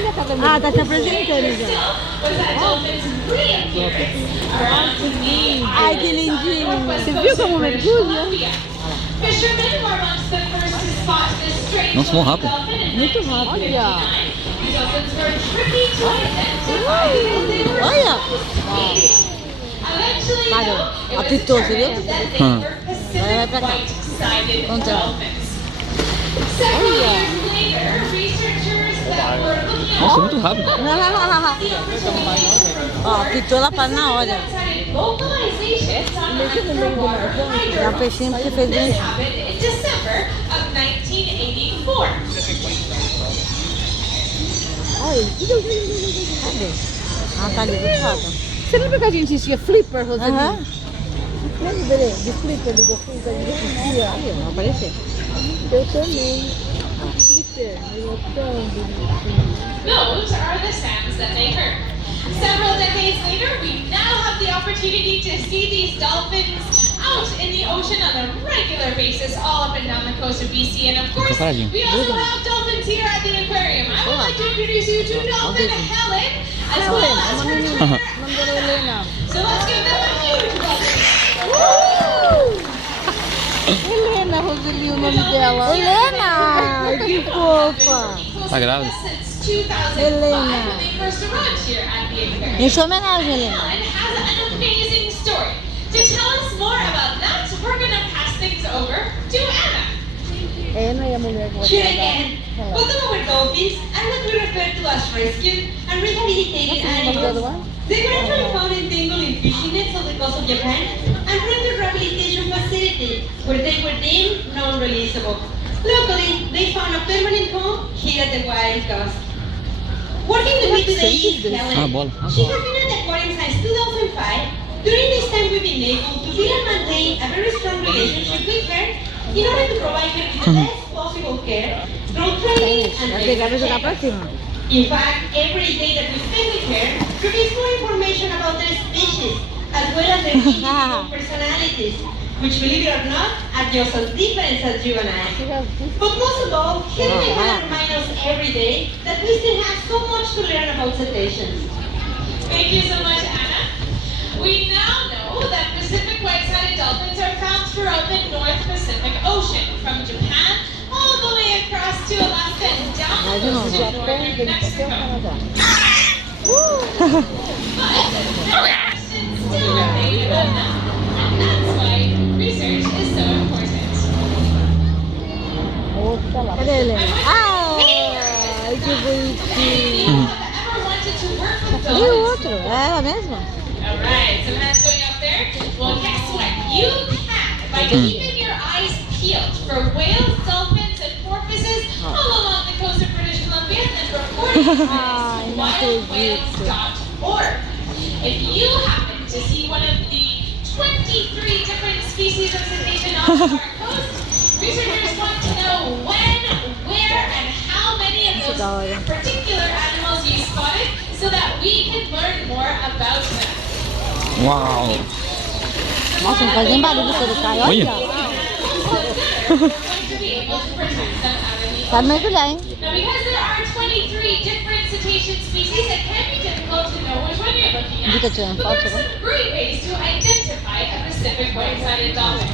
Ah, tá te apresentando já. Ai, que lindinho. Você viu como mergulha? Nossa, muito rápido. Muito rápido. Olha. Parou. Apitou, você viu? Agora vai pra cá. Contra. Olha. Nossa, muito rápido. Ó, apitou, ela para na hora. É o peixinho que você fez bem. Olha, cadê? Ah, tá ali do lado. Você lembra que a gente tinha flipper, Roseli? Aham. Lembra de flipper do Golfinho que a gente assistia? Aí, não apareceu. Eu também. Flipper, ele é tão bonitinho. Those are the sounds that they heard. Several decades later, we now have the opportunity to see these dolphins out in the ocean on a regular basis all up and down the coast of BC. And of course, we also have dolphins here at the aquarium. I would like to introduce you to Dolphin Helen, as well as her trainer, Anna. So let's give them a huge welcome. Helena, Roseli, o nome dela. Helena! Que fofa! Tá grávida? Helena. Em sua homenagem, Helena. Helen has an amazing story. To tell us more about that, we're going to pass things over to Anna. Ana e a mulher que vai Here dar. again, welcome our dolphins and what we refer to as rescued and rehabilitated animals. They were actually found entangled in fishing nets on the coast of Japan and brought to a rehabilitation facility where they were deemed non-releasable. Luckily, they found a permanent home here at the Wild Coast. Working with me today is Helen. She has been at the aquarium since 2005. During this time, we've been able to build and maintain a very strong relationship with her in order to provide her with the best possible care through training and Vai pegar e vai jogar pra cima. In fact, every day that we spend with her reveals more information about their species, as well as their individual personalities, which, believe it or not, are just as different as you and I. But most of all, Helen and Hannah remind us every day that we still have so much to learn about cetaceans. Thank you so much, Anna. We now know that Pacific white-sided dolphins are found throughout the North Pacific Ocean, from Japan all the way across to Alaska and down the coast of northern Mexico. But there are questions still remain about them, and that's why research is so important. Cadê a Helena? Ai, que bonitinho. Have ever wanted to work with E o dolphins? outro? É ela mesma? Alright, some hands going up there. Well, guess what? You can by keeping your eyes peeled for whales, dolphins, and porpoises all along the coast of British Columbia and reporting to wildwhales.org. If you happen to see one of the 23 different species of cetacean off our coast, researchers want to know when, where, and how many of those particular animals you spotted so that we can learn more about them. Uau! Nossa, não faz nem barulho quando cai, olha. Sabe mergulhar, hein? Now, because there are 23 different cetacean species, it can be difficult to know which one you're looking at. Fica tirando But foto, there's né? some great ways to identify a Pacific white-sided dolphin.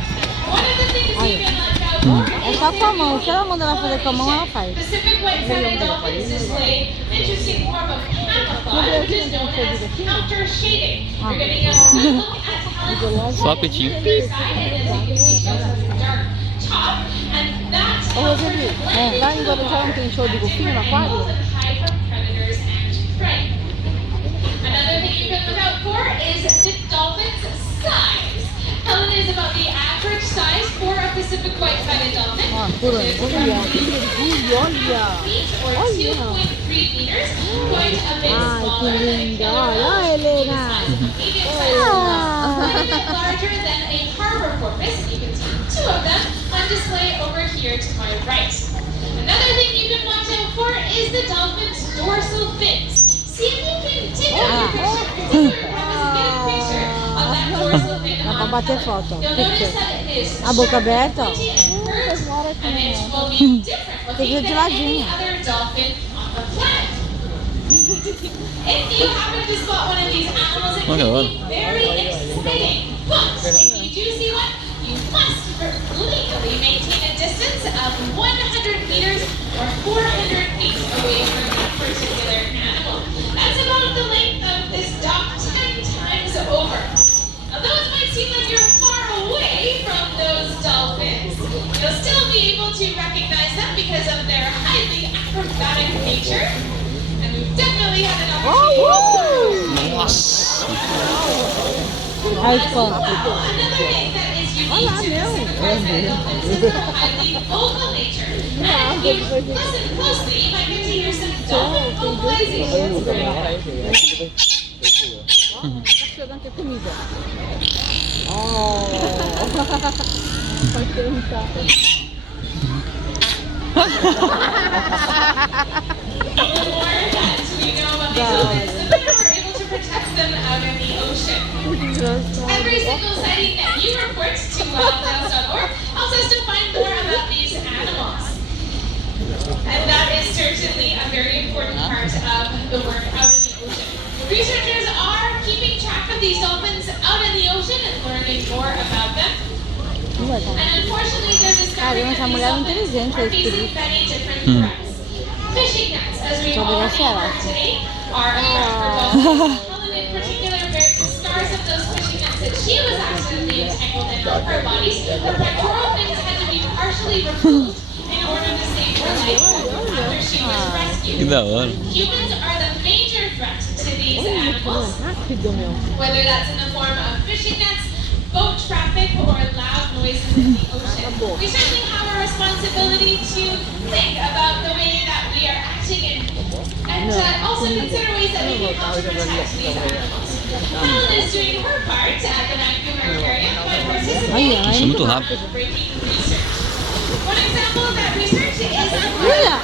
One of the things you can look out for É só com a mão. Se ela manda ela fazer com a mão, ela faz. Pacific white-sided dolphins display an interesting form of camouflage, which is known as counter shading. You're going to get a good look at how Só apetinho. side, and as you can see, shows us a dark top, and that's Ô, Roseli, lá em Guarujá não tem show de golfinho no aquário? hide from predators and prey. Another thing you can look out for is the dolphin's size. Helen is about the average size for a Pacific white-sided dolphin, Ó, which pulando, is pulando. around 2 feet or 2.3 meters, quite a bit Ai, que smaller than linda. killer Olha, whales, Helena. medium-sized Ah. quite a bit larger than a harbor porpoise. You can see two of them on display over here to my right. Another thing you can watch out for is the dolphin's dorsal fins. See if you can take out your picture. Take a picture of that dorsal fin Dá pra on bater color. foto, ó. You'll notice Picture. that it is A boca aberta, ó. pointy and curved, and it will be different Tem que ir looking de than any ladinho. other dolphin on the planet. you happen to spot one of these animals, it Okay, can well. be very exciting. But if you do see one, you must legally maintain a distance of 100 meters or 400 feet away from that particular animal. That's about the length of this dock 10 times over. Although it might seem like you're far away from those dolphins, you'll still be able to recognize them because of their highly acrobatic nature. And we've definitely had an opportunity. Nossa. Ai, quanto. Another thing that is unique to the Pacific dolphins is their highly vocal nature. And if you listen closely, you might get to hear some dolphin vocalizations right now. Tá chegando aqui comida. Oh. Pode perguntar. The more that we know about these dolphins, the better we're able to protect them out in the ocean. Every single sighting that you report to wildtales.org helps us to find more about these animals. And that is certainly a very important part of the work out in the ocean. Researchers are keeping track of these dolphins out in the ocean and learning more about them. And unfortunately, they're discovering that these dolphins are facing many different threats. Fishing nets, as we all know today, are a threat for dolphins. Helen in particular bears the scars of those fishing nets that she was accidentally entangled in on her body. Her pectoral fins had to be partially removed in order to save her life after she was rescued. Que da hora. Humans are the major threat to these animals, whether that's in the form of fishing nets, boat traffic, or loud noises in the ocean. We certainly have a responsibility to think about the way that we are acting and also consider ways that we can help to protect these animals. Helen is doing her part at the Vancouver Aquarium by participating Isso é muito in rápido. breaking research. One example of that research is Olha.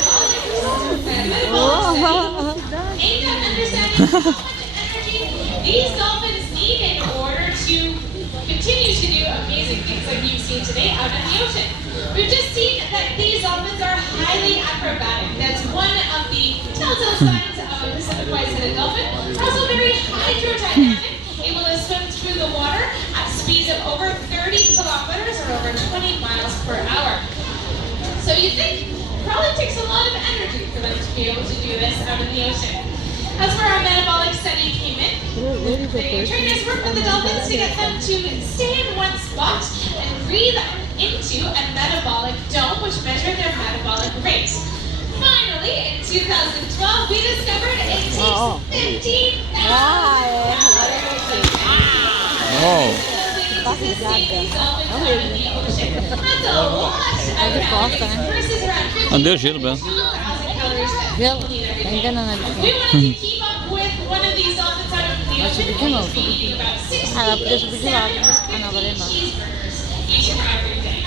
aimed at understanding how much energy these dolphins need in order to continue to do amazing things like you've seen today out in the ocean. We've just seen that these dolphins are highly acrobatic. That's one of the telltale signs of a Pacific white-headed dolphin. They're also very hydrodynamic, able to swim through the water at speeds of over 30 kilometers or over 20 miles per hour. So you think it probably takes a lot of energy for them to be able to do this out in the ocean. That's where our metabolic study came in. The trainers worked with the dolphins to get them to stay in one spot and breathe into a metabolic dome, which measured their metabolic rate. Finally, in 2012, we discovered it takes 15,000 Wow. to sustain these dolphins out in the ocean. That's a lot of calories versus around 50,000 Ah, deu gelo mesmo. calories that Gelo? people eat every Tá day. enganando a We wanted to keep up with one of these dolphins out of the ocean. subir de novo. We'd be eating about 60 Ah, ela podia subir de lado. 7 or Ah, não, 50 valeu não. cheeseburgers each and every day.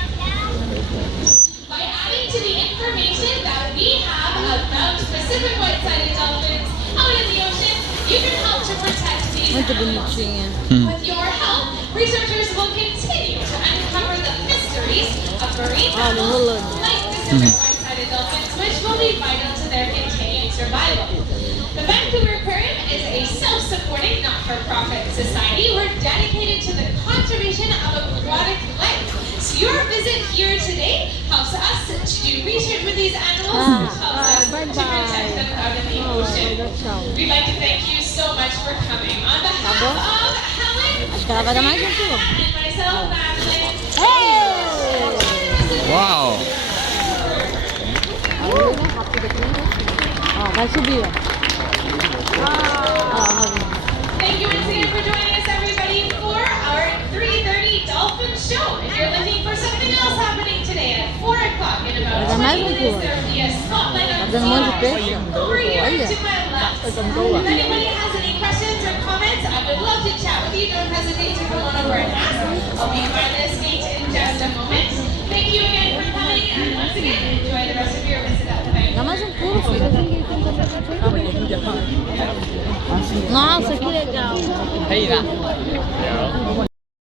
By adding to the information that we have about Pacific white-sided dolphins out in the ocean, you can help to protect these Muito animals. bonitinha. With your help, researchers will continue to uncover the mysteries of marine mammals like Pacific white-sided dolphins, which will be vital to their continued survival. The Vancouver Aquarium is a self-supporting, not-for-profit society. We're dedicated to the conservation of aquatic life. So your visit here today helps us to do research with these animals, which helps us to protect them out in the ocean. We'd like to thank you so much for coming. On behalf of Helen, Acho que ela vai dar mais um pulo. and myself, Madeline, Uau. Ó, vai subir, ó. thank you once again for joining us, everybody, for our 3:30 Dolphin Show. If you're looking for something else happening today at 4 o'clock in about Vai dar mais 20 um minutes, pulo. there will be a spotlight on dando um monte de stars peixe. over here Olha. to my left. If anybody has any questions or comments, I would love to chat with you. Don't hesitate to come on over and ask. I'll be by this gate in just a moment. Thank you again for coming, and once again, enjoy the rest of your visit at the bank. Dá mais um pulo, filho. Nossa, que legal.